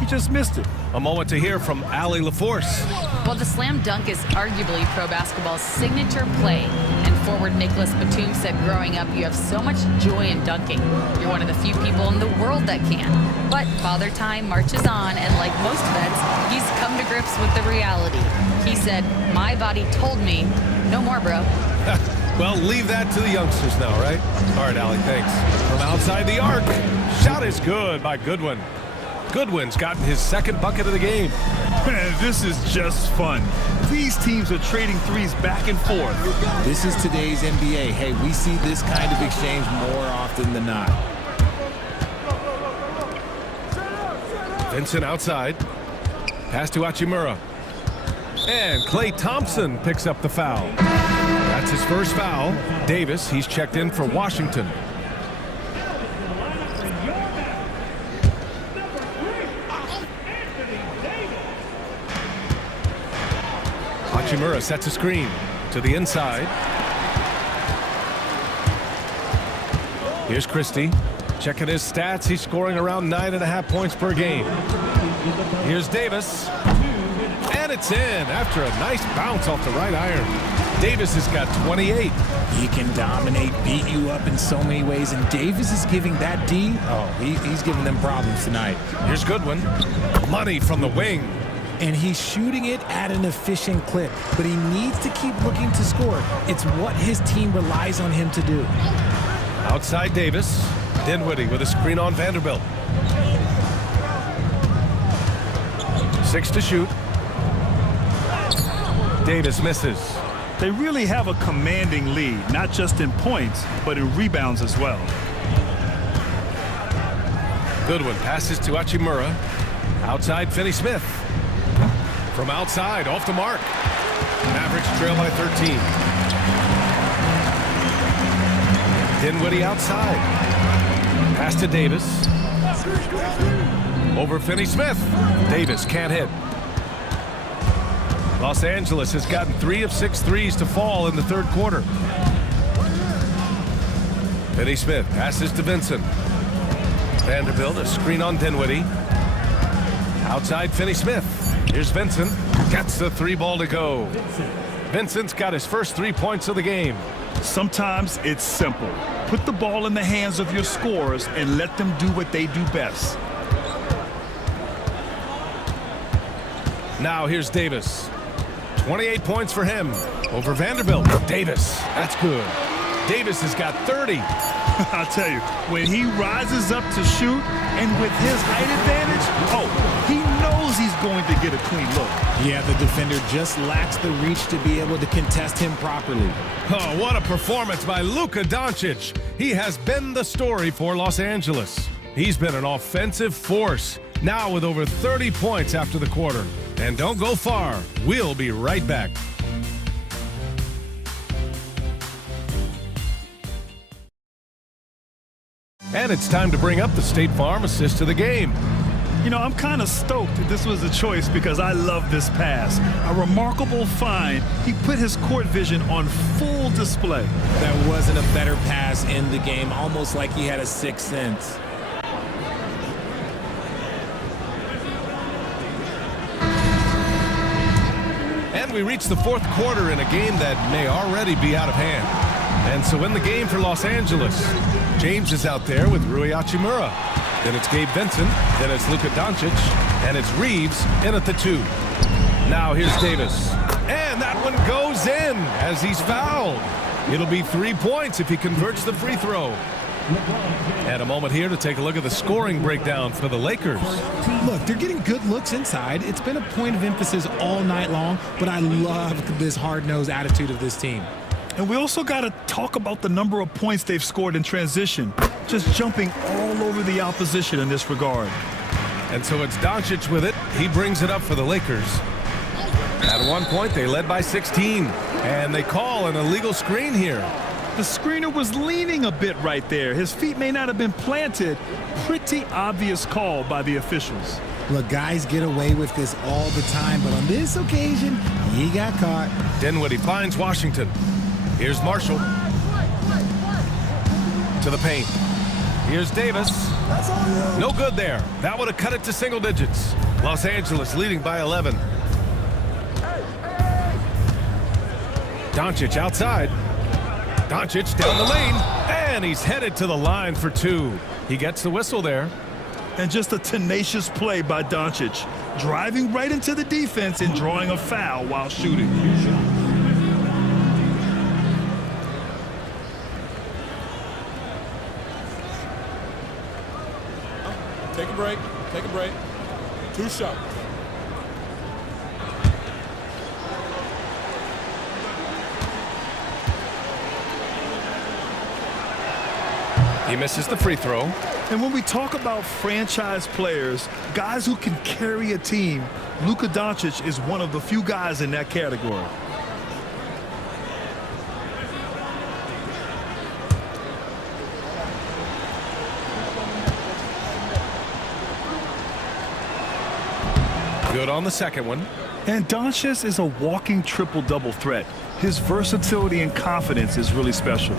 He just missed it. A moment to hear from Allie LaForce. Well, the slam dunk is arguably pro basketball's signature play. And forward Nicholas Batum said growing up, you have so much joy in dunking. You're one of the few people in the world that can. But Father Time marches on, and like most vets, he's come to grips with the reality. He said, my body told me, no more, bro. Well, leave that to the youngsters now, right? All right, Allie, thanks. From outside the arc, shot is good by Goodwin. Goodwin's gotten his second bucket of the game. Man, this is just fun. These teams are trading threes back and forth. This is today's NBA. Hey, we see this kind of exchange more often than not. Vincent outside. Pass to Hachimura. And Klay Thompson picks up the foul. That's his first foul. Davis, he's checked in for Washington. Hachimura sets a screen to the inside. Here's Christie. Checking his stats. He's scoring around 9.5 points per game. Here's Davis. And it's in after a nice bounce off the right iron. Davis has got 28. He can dominate, beat you up in so many ways, and Davis is giving that D. Oh, he's giving them problems tonight. Here's Goodwin. Money from the wing. And he's shooting it at an efficient clip, but he needs to keep looking to score. It's what his team relies on him to do. Outside Davis. Dinwiddie with a screen on Vanderbilt. 6 to shoot. Davis misses. They really have a commanding lead, not just in points, but in rebounds as well. Goodwin passes to Hachimura. Outside Finney-Smith. From outside, off the mark. Mavericks trail by 13. Dinwiddie outside. Pass to Davis. Over Finney-Smith. Davis can't hit. Los Angeles has gotten 3 of 6 threes to fall in the third quarter. Finney-Smith passes to Vincent. Vanderbilt, a screen on Dinwiddie. Outside Finney-Smith. Here's Vincent. Gets the 3 ball to go. Vincent's got his first 3 points of the game. Sometimes it's simple. Put the ball in the hands of your scorers and let them do what they do best. Now here's Davis. 28 points for him over Vanderbilt. Davis, that's good. Davis has got 30. I'll tell you, when he rises up to shoot and with his height advantage, he knows he's going to get a clean look. Yeah, the defender just lacks the reach to be able to contest him properly. Oh, what a performance by Luka Doncic. He has been the story for Los Angeles. He's been an offensive force, now with over 30 points after the quarter. And don't go far. We'll be right back. And it's time to bring up the State Farm assist to the game. You know, I'm kind of stoked that this was a choice because I love this pass. A remarkable find. He put his court vision on full display. That wasn't a better pass in the game, almost like he had a sixth sense. And we reach the fourth quarter in a game that may already be out of hand. And so in the game for Los Angeles, James is out there with Rui Hachimura. Then it's Gabe Vincent. Then it's Luka Doncic. And it's Reeves in at the 2. Now here's Davis. And that one goes in as he's fouled. It'll be 3 points if he converts the free throw. And a moment here to take a look at the scoring breakdown for the Lakers. Look, they're getting good looks inside. It's been a point of emphasis all night long, but I love this hard-nosed attitude of this team. And we also got to talk about the number of points they've scored in transition, just jumping all over the opposition in this regard. And so it's Doncic with it. He brings it up for the Lakers. At one point, they led by 16, and they call an illegal screen here. The screener was leaning a bit right there. His feet may not have been planted. Pretty obvious call by the officials. Look, guys get away with this all the time, but on this occasion, he got caught. Dinwiddie finds Washington. Here's Marshall. To the paint. Here's Davis. No good there. That would have cut it to single digits. Los Angeles leading by 11. Doncic outside. Doncic down the lane. And he's headed to the line for two. He gets the whistle there. And just a tenacious play by Doncic, driving right into the defense and drawing a foul while shooting. Take a break. Take a break. 2 shots. He misses the free throw. And when we talk about franchise players, guys who can carry a team, Luka Doncic is one of the few guys in that category. Good on the second one. And Doncic is a walking triple-double threat. His versatility and confidence is really special.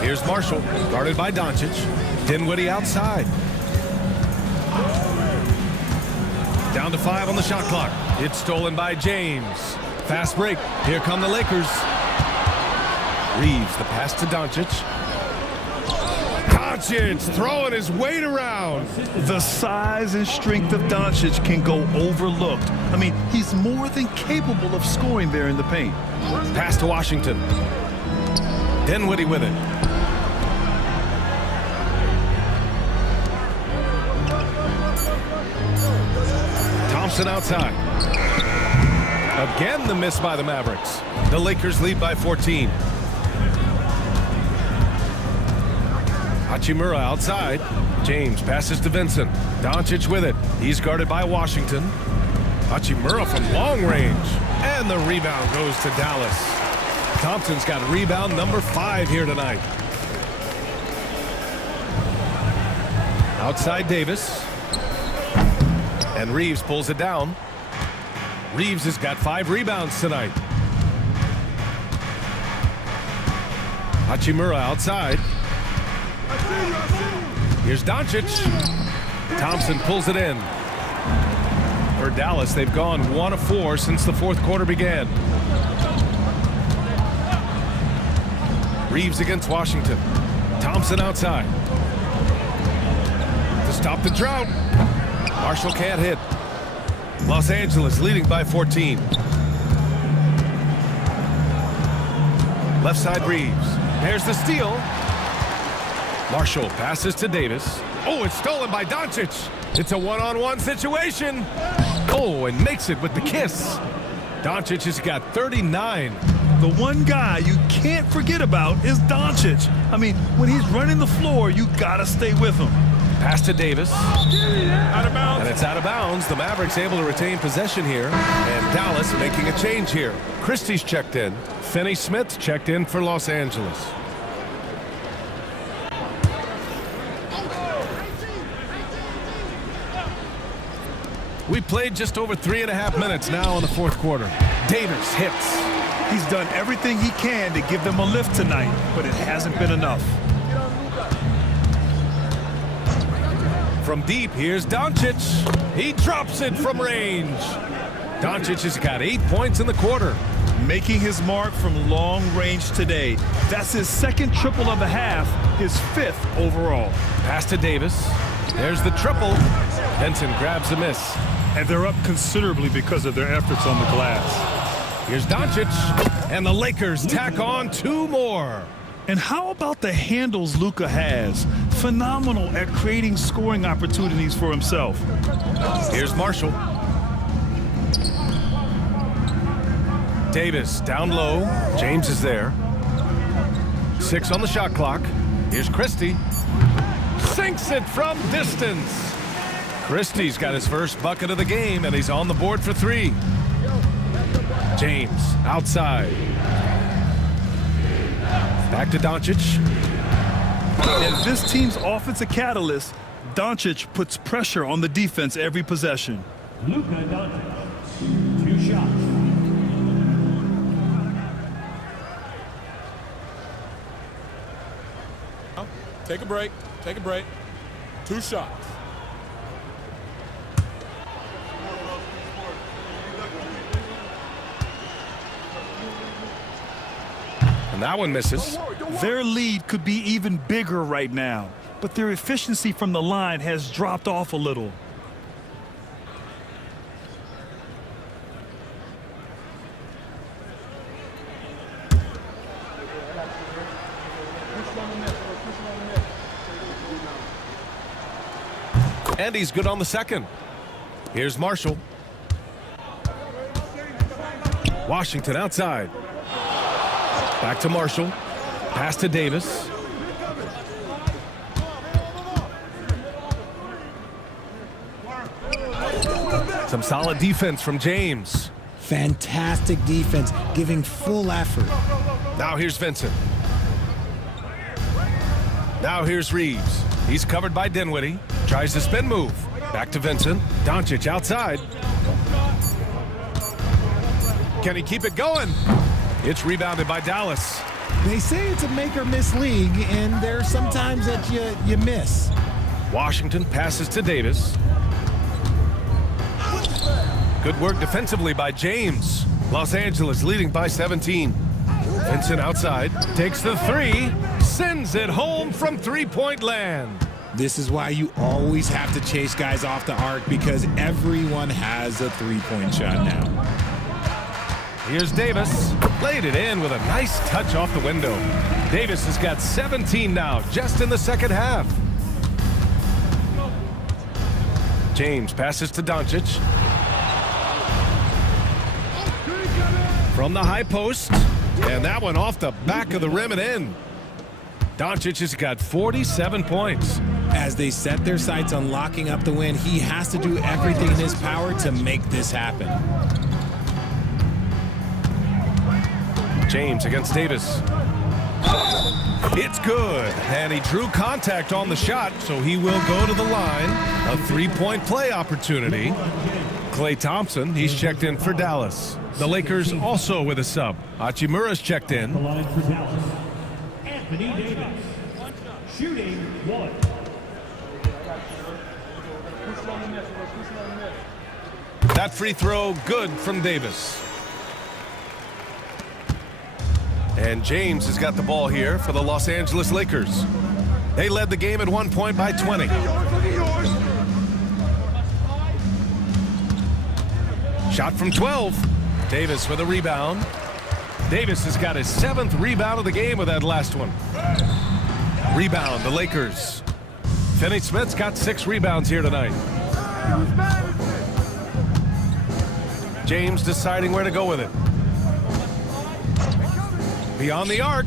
Here's Marshall, guarded by Doncic. Dinwiddie outside. Down to 5 on the shot clock. It's stolen by James. Fast break. Here come the Lakers. Reeves, the pass to Doncic. Doncic throwing his weight around. The size and strength of Doncic can go overlooked. I mean, he's more than capable of scoring there in the paint. Pass to Washington. Dinwiddie with it. Thompson outside. Again, the miss by the Mavericks. The Lakers lead by 14. Hachimura outside. James passes to Vincent. Doncic with it. He's guarded by Washington. Hachimura from long range. And the rebound goes to Dallas. Thompson's got rebound number 5 here tonight. Outside Davis. And Reeves pulls it down. Reeves has got 5 rebounds tonight. Hachimura outside. Here's Doncic. Thompson pulls it in. For Dallas, they've gone 1 of 4 since the 4th quarter began. Reeves against Washington. Thompson outside. To stop the drought. Marshall can't hit. Los Angeles leading by 14. Left side Reeves. There's the steal. Marshall passes to Davis. Oh, it's stolen by Doncic. It's a one-on-one situation. Oh, and makes it with the kiss. Doncic has got 39. The one guy you can't forget about is Doncic. I mean, when he's running the floor, you gotta stay with him. Pass to Davis. Out of bounds. And it's out of bounds. The Mavericks able to retain possession here. And Dallas making a change here. Christie's checked in. Finney Smith checked in for Los Angeles. We played just over 3.5 minutes now in the 4th quarter. Davis hits. He's done everything he can to give them a lift tonight, but it hasn't been enough. From deep, here's Doncic. He drops it from range. Doncic has got 8 points in the quarter. Making his mark from long range today. That's his 2nd triple of the half, his 5th overall. Pass to Davis. There's the triple. Benson grabs the miss. And they're up considerably because of their efforts on the glass. Here's Doncic. And the Lakers tack on 2 more. And how about the handles Luka has? Phenomenal at creating scoring opportunities for himself. Here's Marshall. Davis down low. James is there. 6 on the shot clock. Here's Christie. Sinks it from distance. Christie's got his first bucket of the game, and he's on the board for 3. James outside. Back to Doncic. As this team's offensive catalyst, Doncic puts pressure on the defense every possession. Luka Doncic, 2 shots. Take a break. Take a break. 2 shots. And that one misses. Their lead could be even bigger right now, but their efficiency from the line has dropped off a little. And he's good on the second. Here's Marshall. Washington outside. Back to Marshall. Pass to Davis. Some solid defense from James. Fantastic defense, giving full effort. Now here's Vincent. Now here's Reeves. He's covered by Dinwiddie. Tries the spin move. Back to Vincent. Doncic outside. Can he keep it going? It's rebounded by Dallas. They say it's a make or miss league, and there's sometimes that you miss. Washington passes to Davis. Good work defensively by James. Los Angeles leading by 17. Vincent outside. Takes the three. Sends it home from three-point land. This is why you always have to chase guys off the arc, because everyone has a three-point shot now. Here's Davis. Laid it in with a nice touch off the window. Davis has got 17 now, just in the second half. James passes to Doncic. From the high post. And that one off the back of the rim and in. Doncic has got 47 points. As they set their sights on locking up the win, he has to do everything in his power to make this happen. James against Davis. It's good. And he drew contact on the shot, so he will go to the line. A three-point play opportunity. Klay Thompson, he's checked in for Dallas. The Lakers also with a sub. Hachimura's checked in. The line for Dallas. Anthony Davis. Shooting 1. That free throw good from Davis. And James has got the ball here for the Los Angeles Lakers. They led the game at 1 point by 20. Shot from 12. Davis with a rebound. Davis has got his 7th rebound of the game with that last one. Rebound, the Lakers. Finney-Smith's got 6 rebounds here tonight. James deciding where to go with it. Beyond the arc.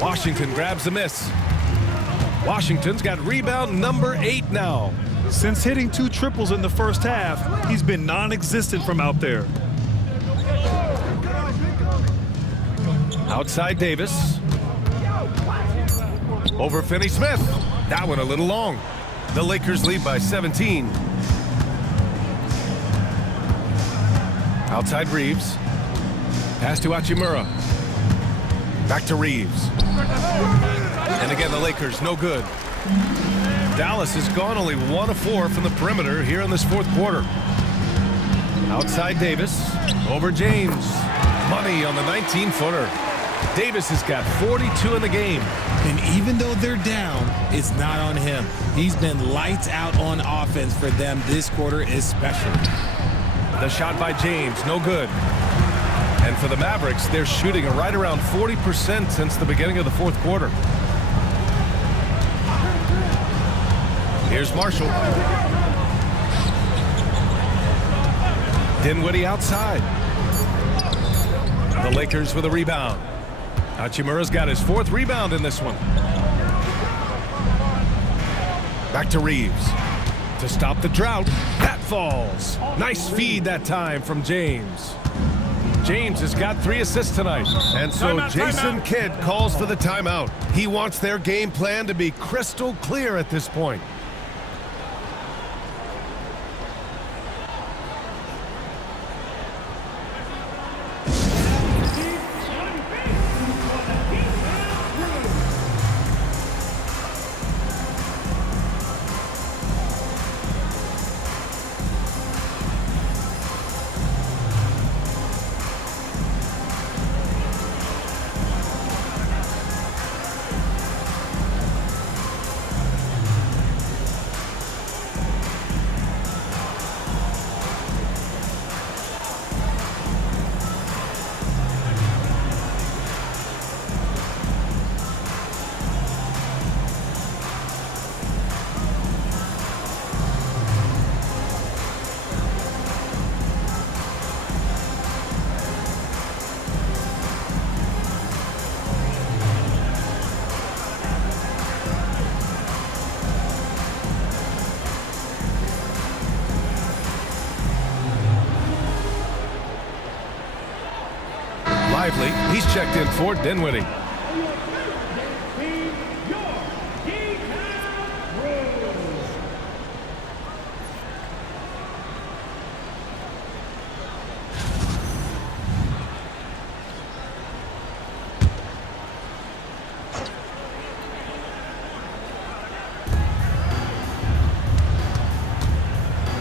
Washington grabs the miss. Washington's got rebound number 8 now. Since hitting 2 triples in the first half, he's been non-existent from out there. Outside Davis. Over Finney-Smith. That one a little long. The Lakers lead by 17. Outside Reeves. Pass to Hachimura. Back to Reeves. And again, the Lakers, no good. Dallas has gone only 1 of 4 from the perimeter here in this 4th quarter. Outside Davis. Over James. Money on the 19-footer. Davis has got 42 in the game. And even though they're down, it's not on him. He's been lights out on offense for them this quarter especially. The shot by James, no good. And for the Mavericks, they're shooting right around 40% since the beginning of the 4th quarter. Here's Marshall. Dinwiddie outside. The Lakers with a rebound. Hachimura's got his 4th rebound in this one. Back to Reeves. To stop the drought. That falls. Nice feed that time from James. James has got 3 assists tonight. And so Jason Kidd calls for the timeout. He wants their game plan to be crystal clear at this point. Lively. He's checked in for Dinwiddie.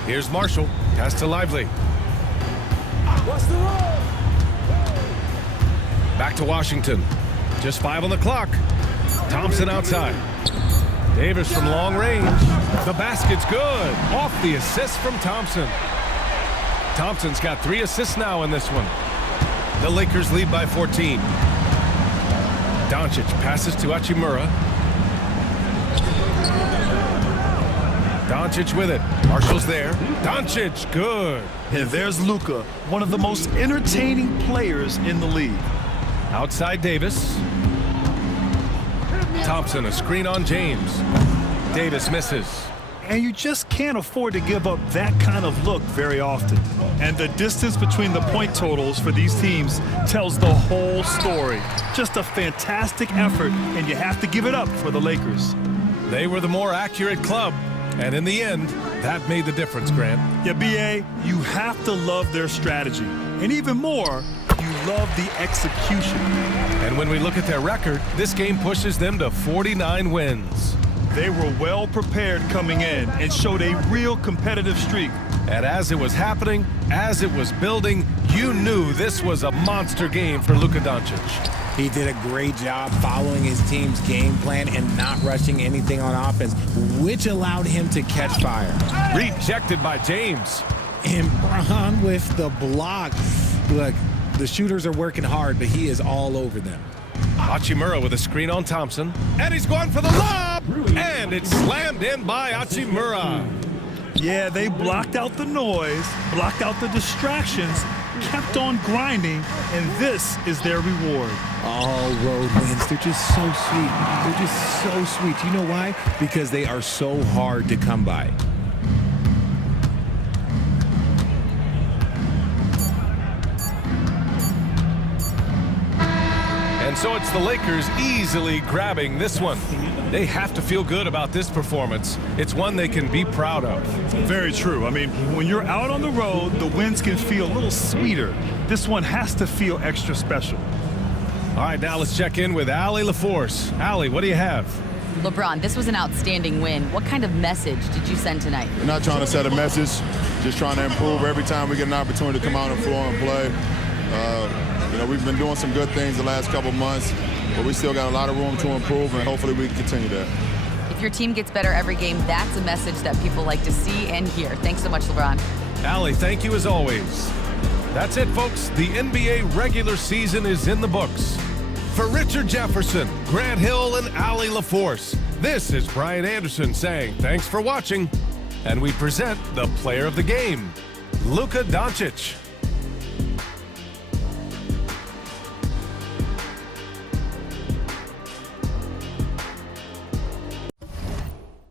Here's Marshall. Pass to Lively. What's the roll? Back to Washington. Just 5 on the clock. Thompson outside. Davis from long range. The basket's good. Off the assist from Thompson. Thompson's got 3 assists now in this one. The Lakers lead by 14. Doncic passes to Hachimura. Doncic with it. Marshall's there. Doncic, good. And there's Luka, one of the most entertaining players in the league. Outside Davis. Thompson, a screen on James. Davis misses. And you just can't afford to give up that kind of look very often. And the distance between the point totals for these teams tells the whole story. Just a fantastic effort, and you have to give it up for the Lakers. They were the more accurate club, and in the end, that made the difference, Grant. Yeah, B.A., you have to love their strategy. And even more, you love the execution. And when we look at their record, this game pushes them to 49 wins. They were well prepared coming in and showed a real competitive streak. And as it was happening, as it was building, you knew this was a monster game for Luka Doncic. He did a great job following his team's game plan and not rushing anything on offense, which allowed him to catch fire. Rejected by James. And Braun with the block. Look, the shooters are working hard, but he is all over them. Hachimura with a screen on Thompson. And he's going for the lob! And it's slammed in by Hachimura. Yeah, they blocked out the noise, blocked out the distractions, kept on grinding, and this is their reward. All road wins. They're just so sweet. They're just so sweet. You know why? Because they are so hard to come by. And so it's the Lakers easily grabbing this one. They have to feel good about this performance. It's one they can be proud of. Very true. I mean, when you're out on the road, the wins can feel a little sweeter. This one has to feel extra special. All right, now let's check in with Allie LaForce. Allie, what do you have? LeBron, this was an outstanding win. What kind of message did you send tonight? We're not trying to set a message, just trying to improve every time we get an opportunity to come out on the floor and play. You know, we've been doing some good things the last couple months, but we still got a lot of room to improve, and hopefully we can continue that. If your team gets better every game, that's a message that people like to see and hear. Thanks so much, LeBron. Allie, thank you as always. That's it, folks. The NBA regular season is in the books. For Richard Jefferson, Grant Hill, and Allie LaForce, this is Brian Anderson saying thanks for watching, and we present the player of the game, Luka Doncic.